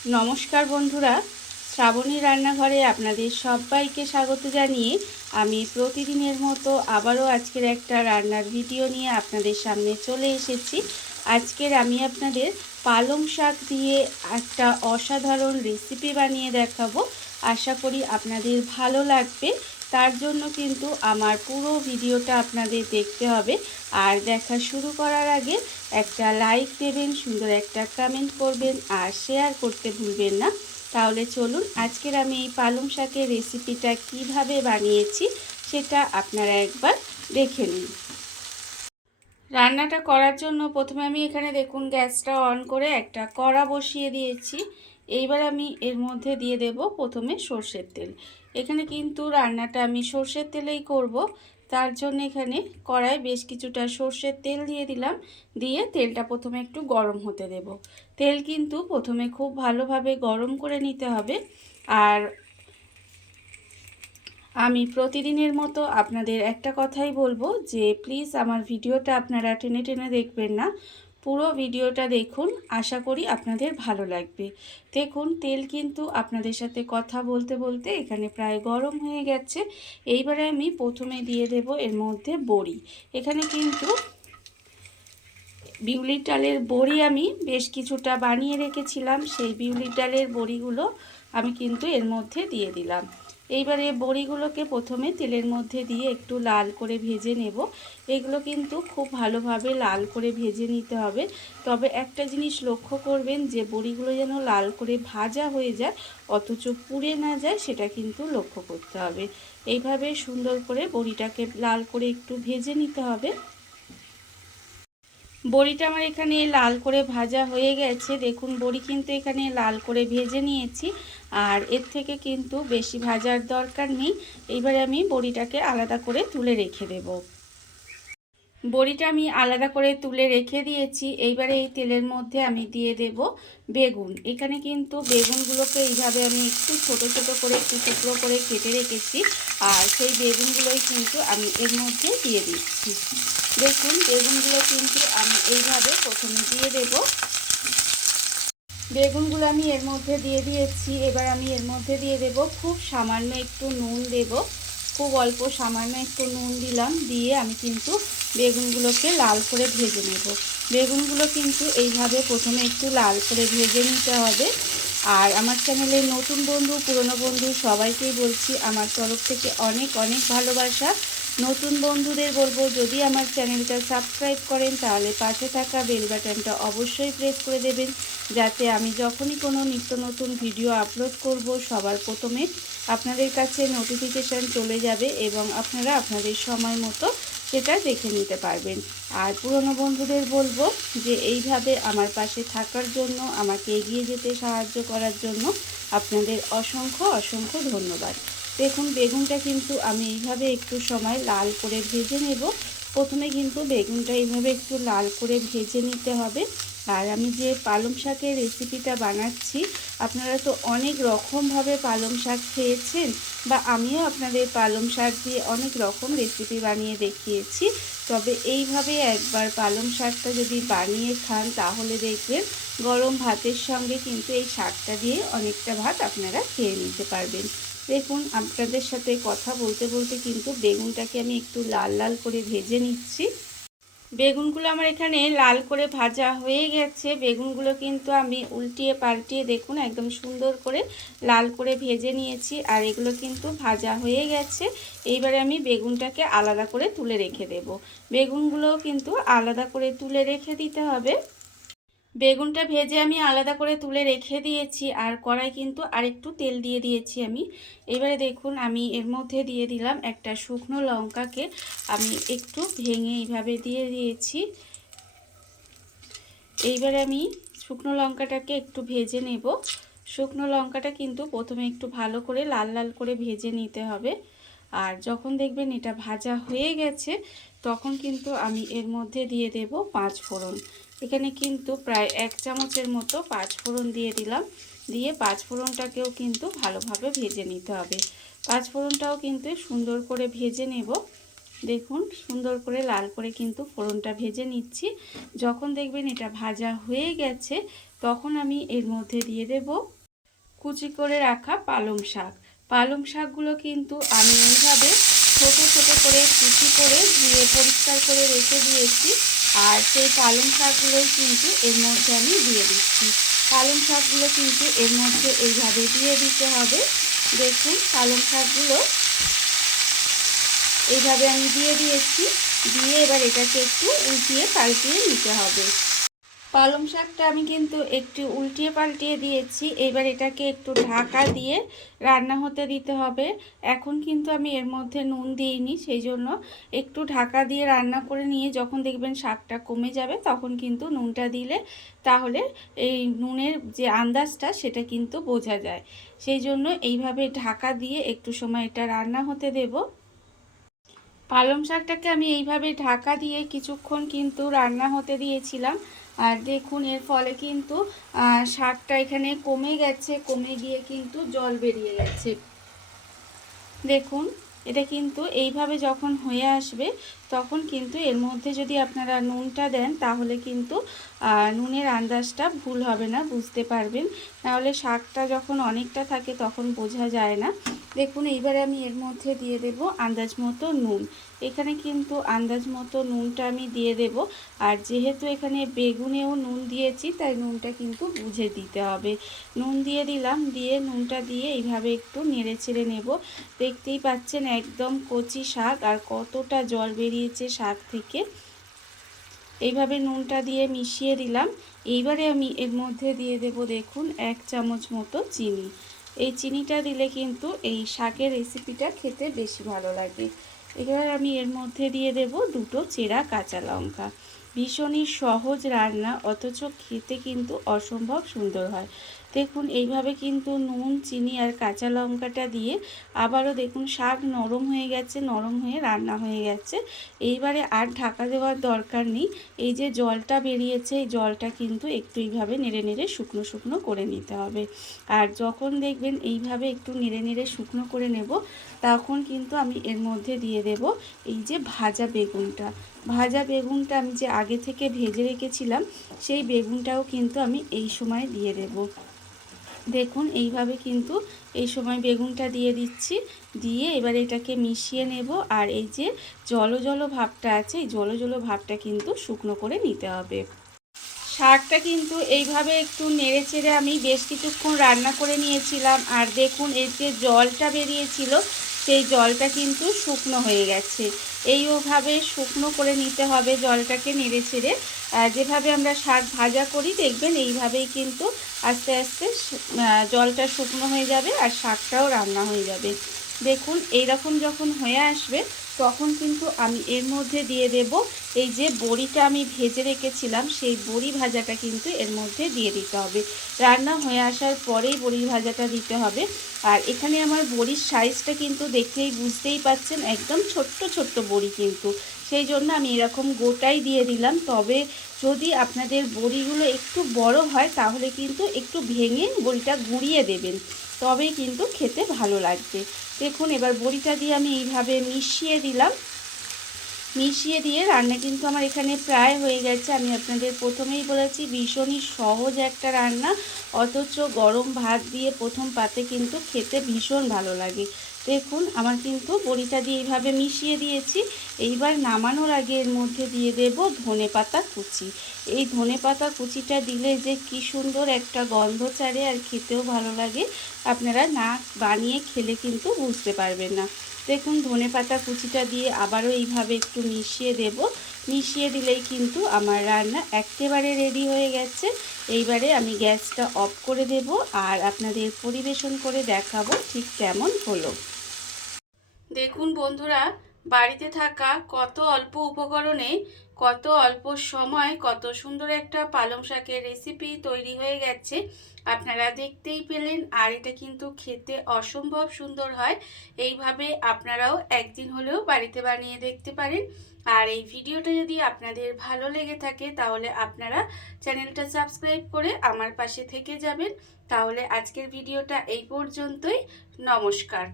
নমস্কার বন্ধুরা, শ্রাবণী রান্নাঘরে আপনাদের সবাইকে স্বাগত জানিয়ে আমি প্রতিদিনের মতো আবারও আজকের একটা রান্নার ভিডিও নিয়ে আপনাদের সামনে চলে এসেছি। আজকের আমি আপনাদের পালং শাক দিয়ে একটা অসাধারণ রেসিপি বানিয়ে দেখাবো। আশা করি আপনাদের ভালো লাগবে। তার জন্য কিন্তু আমার পুরো ভিডিওটা আপনাদের দেখতে হবে। আর দেখা শুরু করার আগে একটা লাইক দেবেন, সুন্দর একটা কমেন্ট করবেন আর শেয়ার করতে ভুলবেন না। তাহলে চলুন আজকের আমি এই পালং শাকের রেসিপিটা কিভাবে বানিয়েছি সেটা আপনারা একবার দেখে নিন। রান্নাটা করার জন্য প্রথমে আমি এখানে দেখুন গ্যাসটা অন করে একটা কড়া বসিয়ে দিয়েছি। এইবার আমি এর মধ্যে দিয়ে দেব প্রথমে সর্ষের তেল। এখানে কিন্তু রান্নাটা আমি সর্ষের তেলেই করব। তার জন্য এখানে কড়াই বেশ কিছুটা সর্ষের তেল দিয়ে দিলাম। দিয়ে তেলটা প্রথমে একটু গরম হতে দেব। তেল কিন্তু প্রথমে খুব ভালোভাবে গরম করে নিতে হবে। আর আমি প্রতিদিনের মতো আপনাদের একটা কথাই বলবো যে প্লিজ আমার ভিডিওটা আপনারা টেনে টেনে দেখবেন না, পুরো ভিডিওটা দেখুন। আশা করি আপনাদের ভালো লাগবে। দেখুন তেল কিন্তু আপনাদের সাথে কথা বলতে বলতে এখানে প্রায় গরম হয়ে গেছে। এইবারে আমি প্রথমে দিয়ে দেব এর মধ্যে বড়ি। এখানে কিন্তু বিউলির ডালের বড়ি আমি বেশ কিছুটা বানিয়ে রেখেছিলাম। সেই বিউলির ডালের বড়িগুলো আমি কিন্তু এর মধ্যে দিয়ে দিলাম। এইবারে বড়িগুলোকে প্রথমে তেলের মধ্যে দিয়ে একটু লাল করে ভেজে নেব। এগুলো কিন্তু খুব ভালোভাবে লাল করে ভেজে নিতে হবে। তবে একটা জিনিস লক্ষ্য করবেন যে বড়িগুলো যেন লাল করে ভাজা হয়ে যায়, অথচ পুড়ে না যায়, সেটা কিন্তু লক্ষ্য করতে হবে। এইভাবে সুন্দর করে বড়িটাকে লাল করে একটু ভেজে নিতে হবে। বড়িটা আমার এখানে লাল করে ভাজা হয়ে গেছে। দেখুন বড়ি কিন্তু এখানে লাল করে ভেজে নিয়েছি। আর এর থেকে কিন্তু বেশি ভাজার দরকার নেই। এইবারে আমি বড়িটাকে আলাদা করে তুলে রেখে দেব। বড়িটা আমি আলাদা করে তুলে রেখে দিয়েছি। এইবারে এই তেলের মধ্যে আমি দিয়ে দেব বেগুন। এখানে কিন্তু বেগুনগুলোকে এইভাবে আমি একটু ছোট ছোট করে একটু টুকরো করে কেটে রেখেছি। আর সেই বেগুনগুলোই কিন্তু আমি এর মধ্যে দিয়ে দিচ্ছি। দেখুন বেগুনগুলো কিন্তু আমি এইভাবে প্রথমে দিয়ে দেব। বেগুনগুলো আমি এর মধ্যে দিয়ে দিয়েছি। এবার আমি এর মধ্যে দিয়ে দেব খুব সামান্য একটু নুন দেব। খুব অল্প সামান্য একটু নুন দিলাম। দিয়ে আমি কিন্তু বেগুনগুলোকে লাল করে ভেজে নেব। বেগুনগুলো কিন্তু এইভাবে প্রথমে একটু লাল করে ভেজে নিতে হবে। আর আমার চ্যানেলের নতুন বন্ধু পুরনো বন্ধু সবাইকেই বলছি আমার তরফ থেকে অনেক অনেক ভালোবাসা। নতুন বন্ধুদের বলবো যদি আমার চ্যানেলটা সাবস্ক্রাইব করেন তাহলে পাশে থাকা বেল বাটনটা অবশ্যই প্রেস করে দেবেন, যাতে আমি যখনই কোনো নিত্য নতুন ভিডিও আপলোড করব সবার প্রথমে আপনাদের কাছে নোটিফিকেশান চলে যাবে এবং আপনারা আপনাদের সময় মতো সেটা দেখে নিতে পারবেন। আর পুরনো বন্ধুদের বলবো যে এইভাবে আমার পাশে থাকার জন্য, আমাকে এগিয়ে যেতে সাহায্য করার জন্য আপনাদের অসংখ্য অসংখ্য ধন্যবাদ। দেখুন বেগুনটা কিন্তু আমি এইভাবে একটু সময় লাল করে ভেজে নেব। প্রথমে কিন্তু বেগুনটা এইভাবে একটু লাল করে ভেজে নিতে হবে। আর আমি যে পালং শাকের রেসিপিটা বানাচ্ছি, আপনারা তো অনেক রকমভাবে পালং শাক খেয়েছেন, বা আমিও আপনাদের পালং শাক দিয়ে অনেক রকম রেসিপি বানিয়ে দেখিয়েছি। তবে এইভাবে একবার পালং শাকটা যদি বানিয়ে খান তাহলে দেখবেন গরম ভাতের সঙ্গে কিন্তু এই শাকটা দিয়ে অনেকটা ভাত আপনারা খেয়ে নিতে পারবেন। দেখুন আপনাদের সাথে কথা বলতে বলতে কিন্তু বেগুনটাকে আমি একটু লাল লাল করে ভেজে নিচ্ছি। বেগুনগুলো আমার এখানে লাল করে ভাজা হয়ে গেছে। বেগুনগুলো কিন্তু আমি উল্টিয়ে পাল্টিয়ে দেখুন একদম সুন্দর করে লাল করে ভেজে নিয়েছি। আর এগুলো কিন্তু ভাজা হয়ে গেছে। এইবারে আমি বেগুনটাকে আলাদা করে তুলে রেখে দেব। বেগুনগুলোও কিন্তু আলাদা করে তুলে রেখে দিতে হবে। বেগুনটা ভেজে আমি আলাদা করে তুলে রেখে দিয়েছি। আর কড়াই কিন্তু আরেকটু তেল দিয়ে দিয়েছি আমি। এবারে দেখুন আমি এর মধ্যে দিয়ে দিলাম একটা শুকনো লঙ্কাকে আমি একটু ভেঙে এইভাবে দিয়ে দিয়েছি। এইবারে আমি শুকনো লঙ্কাটাকে একটু ভেজে নেব। শুকনো লঙ্কাটা কিন্তু প্রথমে একটু ভালো করে লাল লাল করে ভেজে নিতে হবে। আর যখন দেখবেন এটা ভাজা হয়ে গেছে তখন কিন্তু আমি এর মধ্যে দিয়ে দেব 5 ফোড়ন। এখানে কিন্তু প্রায় 1 চামচের মতো 5 ফোড়ন দিয়ে দিলাম। দিয়ে 5 ফোড়নটাকেও কিন্তু ভালোভাবে ভেজে নিতে হবে। 5 ফোড়নটাও কিন্তু সুন্দর করে ভেজে নেব। দেখুন সুন্দর করে লাল করে কিন্তু ফোড়নটা ভেজে নিচ্ছি। যখন দেখবেন এটা ভাজা হয়ে গেছে তখন আমি এর মধ্যে দিয়ে দেব কুচি করে রাখা পালং শাক। পালং শাকগুলো কিন্তু আমি এইভাবে ছোট ছোট করে কুচি করে ধুয়ে পরিষ্কার করে রেখে দিয়েছি, আর সেই পালং শাকগুলোই কিন্তু এর মধ্যে আমি দিয়ে দিচ্ছি। পালং শাকগুলো কিন্তু এর মধ্যে এইভাবে দিয়ে দিতে হবে। দেখুন পালং শাকগুলো এইভাবে আমি দিয়ে দিয়েছি, দিয়ে এবার এটাকে একটু উল্টিয়ে পাল্টিয়ে নিতে হবে। পালং শাকটা আমি কিন্তু একটু উল্টিয়ে পাল্টিয়ে দিয়েছি, এবার এটাকে একটু ঢাকা দিয়ে রান্না হতে দিতে হবে। এখন কিন্তু আমি এর মধ্যে নুন দিইনি, সেই জন্য একটু ঢাকা দিয়ে রান্না করে নিয়ে যখন দেখবেন শাকটা কমে যাবে তখন কিন্তু নুনটা দিলে তাহলে এই নুনের যে আন্দাজটা সেটা কিন্তু বোঝা যায়। সেই জন্য এইভাবে ঢাকা দিয়ে একটু সময় এটা রান্না হতে দেব। পালং শাকটাকে আমি এইভাবে ঢাকা দিয়ে কিছুক্ষণ কিন্তু রান্না হতে দিয়েছিলাম, আর দেখুন এর ফলে কিন্তু শাকটা এখানে কমে গেছে, কমে গিয়ে কিন্তু জল বেরিয়ে গেছে। দেখুন এটা কিন্তু এইভাবে যখন হয়ে আসবে তখন কিন্তু এর মধ্যে যদি আপনারা নুনটা দেন তাহলে কিন্তু নুনের আন্দাজটা ভুল হবে না, বুঝতে পারবেন। নাহলে শাকটা যখন অনেকটা থাকে তখন বোঝা যায় না। দেখুন এইবারে আমি এর মধ্যে দিয়ে দেব আন্দাজ মতো নুন। এখানে কিন্তু আন্দাজ মতো নুনটা আমি দিয়ে দেব, আর যেহেতু এখানে বেগুনেও নুন দিয়েছি তাই নুনটা কিন্তু বুঝে দিতে হবে। নুন দিয়ে দিলাম, দিয়ে নুনটা দিয়ে এইভাবে একটু নেড়ে চেড়ে নেব। দেখতেই পাচ্ছেন একদম কচি শাক আর কতটা জল বেরিয়েছে শাক থেকে। এইভাবে নুনটা দিয়ে মিশিয়ে দিলাম। এইবারে আমি এর মধ্যে দিয়ে দেব দেখুন 1 চামচ মতো চিনি। এই চিনিটা দিলে কিন্তু এই শাকের রেসিপিটা খেতে বেশি ভালো লাগে। এবার আমি এর মধ্যে দিয়ে দেব 2টো চেরা কাঁচা লঙ্কা। ভীষণই সহজ রান্না, অথচ খেতে কিন্তু অসম্ভব সুন্দর হয়। দেখুন এইভাবে কিন্তু নুন, চিনি আর কাঁচা লঙ্কাটা দিয়ে আবারও দেখুন শাক নরম হয়ে গেছে, নরম হয়ে রান্না হয়ে গেছে। এইবারে আর ঢাকা দেওয়ার দরকার নেই। এই যে জলটা বেরিয়েছে এই জলটা কিন্তু একটু এইভাবে নেড়ে নেড়ে শুকনো শুকনো করে নিতে হবে। আর যখন দেখবেন এইভাবে একটু নেড়ে নেড়ে শুকনো করে নেব তখন কিন্তু আমি এর মধ্যে দিয়ে দেব এই যে ভাজা বেগুনটা। ভাজা বেগুনটা আমি যে আগে থেকে ভেজে রেখেছিলাম সেই বেগুনটাও কিন্তু আমি এই সময় দিয়ে দেব। দেখুন এইভাবে কিন্তু এই সময় বেগুনটা দিয়ে দিচ্ছি, দিয়ে এবার এটাকে মিশিয়ে নেব। আর এই যে জলো জলো ভাবটা আছে এই জলো জলো ভাবটা কিন্তু শুকনো করে নিতে হবে। শাকটা কিন্তু এইভাবে একটু নেড়ে চেড়ে আমি বেশ কিছুক্ষণ রান্না করে নিয়েছিলাম, আর দেখুন এর যে জলটা বেরিয়েছিল সেই জলটা কিন্তু শুকনো হয়ে গেছে। এইভাবে শুকনো করে নিতে হবে জলটাকে নেড়ে চেড়ে। যেভাবে আমরা শাক ভাজা করি দেখবেন এইভাবেই কিন্তু আস্তে আস্তে জলটা শুকনো হয়ে যাবে আর শাকটাও রান্না হয়ে যাবে। দেখুন এইরকম যখন হয়ে আসবে তখন কিন্তু আমি এর মধ্যে দিয়ে দেব এই যে বড়িটা আমি ভেজে রেখেছিলাম সেই বড়ি ভাজাটা কিন্তু এর মধ্যে দিয়ে দিতে হবে। রান্না হয়ে আসার পরেই বড়ি ভাজাটা দিতে হবে। আর এখানে আমার বড়ির সাইজটা কিন্তু দেখলেই বুঝতেই পাচ্ছেন একদম ছোট্ট ছোট্ট বড়ি, কিন্তু সেই জন্য আমি এরকম গোটাই দিয়ে দিলাম। তবে যদি আপনাদের বড়িগুলো একটু বড় হয় তাহলে কিন্তু একটু ভেঙে বড়িটা গুঁড়িয়ে দেবেন, তবেই কিন্তু খেতে ভালো লাগবে। দেখুন এবার বড়িটা দিয়ে আমি এইভাবে মিশিয়ে দিলাম। মিশিয়ে দিয়ে রান্না কিন্তু আমার এখানে প্রায় হয়ে গেছে। আমি আপনাদের প্রথমেই বলেছি ভীষণই সহজ একটা রান্না, অথচ গরম ভাত দিয়ে প্রথম পাতে কিন্তু খেতে ভীষণ ভালো লাগে। দেখুন আমার কিন্তু বড়িটা দিয়ে এইভাবে মিশিয়ে দিয়েছি। এইবার নামানোর আগে এর মধ্যে দিয়ে দেব ধনেপাতা কুচি। এই ধনেপাতা কুচিটা দিলে যে কি সুন্দর একটা গন্ধ ছাড়ে আর খেতেও ভালো লাগে, আপনারা না বানিয়ে খেলে কিন্তু বুঝতে পারবেন না। দেখুন ধনেপাতা কুচিটা দিয়ে আবারও এইভাবে একটু মিশিয়ে দেব। মিশিয়ে দিলেই কিন্তু আমার রান্না একেবারে রেডি হয়ে গেছে। এইবারে আমি গ্যাসটা অফ করে দেব আর আপনাদের পরিবেশন করে দেখাবো ঠিক কেমন হলো। দেখুন বন্ধুরা, বাড়িতে থাকা কত অল্প উপকরণে কত অল্প সময় কত সুন্দর একটা পালং শাকের রেসিপি তৈরি হয়ে গেছে আপনারা দেখতেই পেলেন। আর এটা কিন্তু খেতে অসম্ভব সুন্দর হয়। এইভাবে আপনারাও একদিন হলেও বাড়িতে বানিয়ে দেখতে পারেন। আর এই ভিডিওটা যদি আপনাদের ভালো লেগে থাকে তাহলে আপনারা চ্যানেলটা সাবস্ক্রাইব করে আমার পাশে থেকে যাবেন। তাহলে আজকের ভিডিওটা এই পর্যন্তই। নমস্কার।